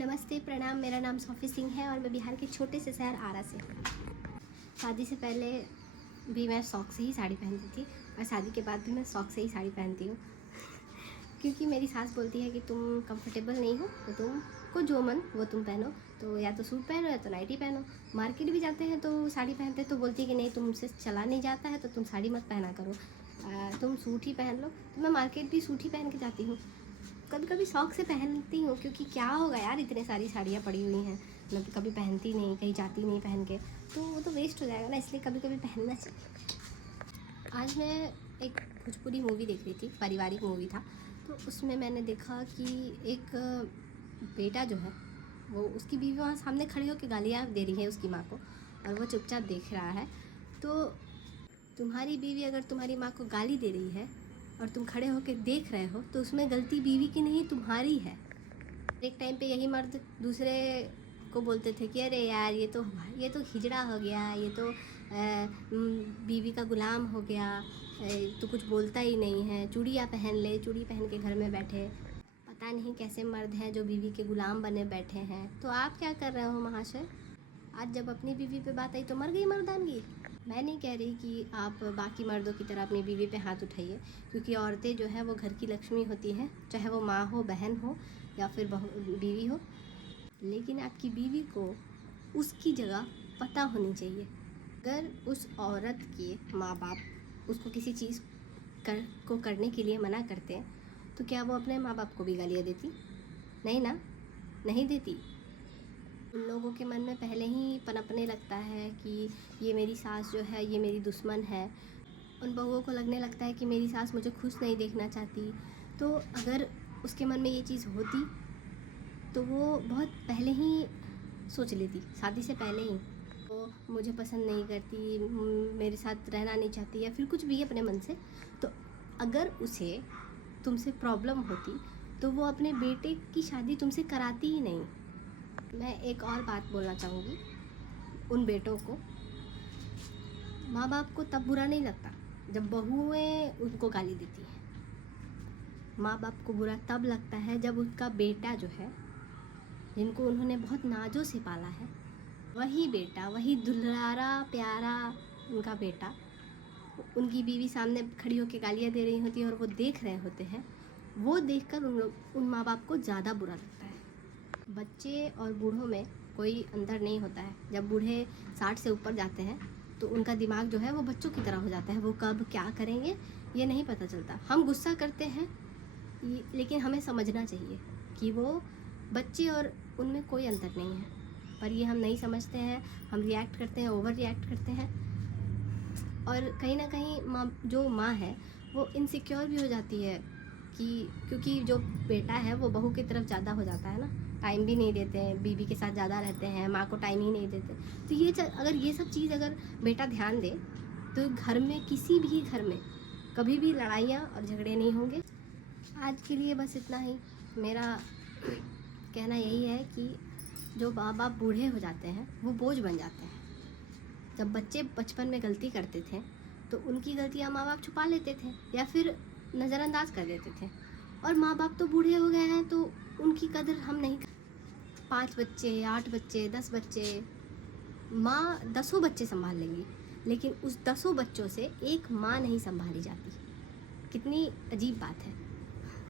नमस्ते, प्रणाम। मेरा नाम सोफ़ी सिंह है और मैं बिहार के छोटे से शहर आरा से हूँ। शादी से पहले भी मैं शौक़ से ही साड़ी पहनती थी और शादी के बाद भी मैं शौक़ से ही साड़ी पहनती हूँ क्योंकि मेरी सास बोलती है कि तुम कंफर्टेबल नहीं हो तो तुमको जो मन वो तुम पहनो, तो या तो सूट पहनो या तो नाइटी पहनो। मार्केट भी जाते हैं तो साड़ी पहनते हैं तो बोलती है कि नहीं, तुमसे चला नहीं जाता है तो तुम साड़ी मत पहना करो, तुम सूट ही पहन लो। तो मैं मार्केट भी सूट ही पहन के जाती हूँ। कभी कभी शौक़ से पहनती हूँ क्योंकि क्या होगा यार, इतने सारी साड़ियाँ पड़ी हुई हैं, मैं तो कभी पहनती नहीं, कहीं जाती नहीं पहन के, तो वो तो वेस्ट हो जाएगा ना, इसलिए कभी कभी पहनना चाहिए। आज मैं एक भोजपुरी मूवी देख रही थी, पारिवारिक मूवी था, तो उसमें मैंने देखा कि एक बेटा जो है वो, उसकी बीवी वहाँ सामने खड़ी होकर गालियाँ दे रही है उसकी माँ को और वो चुपचाप देख रहा है। तो तुम्हारी बीवी अगर तुम्हारी माँ को गाली दे रही है और तुम खड़े होकर देख रहे हो तो उसमें गलती बीवी की नहीं, तुम्हारी है। एक टाइम पे यही मर्द दूसरे को बोलते थे कि अरे यार ये तो हिजड़ा हो गया, ये तो बीवी का गुलाम हो गया, तो कुछ बोलता ही नहीं है, चूड़ियाँ पहन ले, चूड़ी पहन के घर में बैठे। पता नहीं कैसे मर्द हैं जो बीवी के गुलाम बने बैठे हैं। तो आप क्या कर रहे हो महाशय? आज जब अपनी बीवी पे बात आई तो मर गई मर्दानगी। मैं नहीं कह रही कि आप बाकी मर्दों की तरह अपनी बीवी पे हाथ उठाइए, क्योंकि औरतें जो है वो घर की लक्ष्मी होती हैं, चाहे वो माँ हो, बहन हो या फिर बीवी हो। लेकिन आपकी बीवी को उसकी जगह पता होनी चाहिए। अगर उस औरत के माँ बाप उसको किसी चीज़ को करने के लिए मना करते हैं तो क्या वो अपने माँ बाप को भी गालियाँ देती? नहीं ना, नहीं देती। उन लोगों के मन में पहले ही पनपने लगता है कि ये मेरी सास जो है ये मेरी दुश्मन है। उन बहुओं को लगने लगता है कि मेरी सास मुझे खुश नहीं देखना चाहती। तो अगर उसके मन में ये चीज़ होती तो वो बहुत पहले ही सोच लेती, शादी से पहले ही। वो मुझे पसंद नहीं करती, मेरे साथ रहना नहीं चाहती या फिर कुछ भी अपने मन से। तो अगर उसे तुमसे प्रॉब्लम होती तो वो अपने बेटे की शादी तुमसे कराती ही नहीं। मैं एक और बात बोलना चाहूँगी उन बेटों को। माँ बाप को तब बुरा नहीं लगता जब बहुएं उनको गाली देती हैं। माँ बाप को बुरा तब लगता है जब उनका बेटा जो है, जिनको उन्होंने बहुत नाजों से पाला है, वही बेटा, वही दुलारा प्यारा उनका बेटा, उनकी बीवी सामने खड़ी होकर गालियाँ दे रही होती है और वो देख रहे होते हैं। वो देखकर उन माँ बाप को ज़्यादा बुरा लगता है। बच्चे और बूढ़ों में कोई अंतर नहीं होता है। जब बूढ़े 60 से ऊपर जाते हैं तो उनका दिमाग जो है वो बच्चों की तरह हो जाता है। वो कब क्या करेंगे ये नहीं पता चलता। हम गुस्सा करते हैं लेकिन हमें समझना चाहिए कि वो बच्चे और उनमें कोई अंतर नहीं है, पर ये हम नहीं समझते हैं। हम रिएक्ट करते हैं, ओवर रिएक्ट करते हैं और कहीं ना कहीं जो माँ है वो इनसिक्योर भी हो जाती है क्योंकि जो बेटा है वो बहू की तरफ ज़्यादा हो जाता है ना। टाइम भी नहीं देते हैं, बीवी के साथ ज़्यादा रहते हैं, माँ को टाइम ही नहीं देते। तो अगर ये सब चीज़ अगर बेटा ध्यान दे तो घर में, किसी भी घर में कभी भी लड़ाइयाँ और झगड़े नहीं होंगे। आज के लिए बस इतना ही। मेरा कहना यही है कि जो माँ बाप बूढ़े हो जाते हैं वो बोझ बन जाते हैं। जब बच्चे बचपन में गलती करते थे तो उनकी गलतियाँ माँ बाप छुपा लेते थे या फिर नज़रअंदाज कर देते थे, और माँ बाप तो बूढ़े हो गए हैं तो उनकी कदर हम नहीं। 5 बच्चे, 8 बच्चे, 10 बच्चे, माँ 10 बच्चे संभाल लेंगी, लेकिन उस 10 बच्चों से एक माँ नहीं संभाली जाती। कितनी अजीब बात है।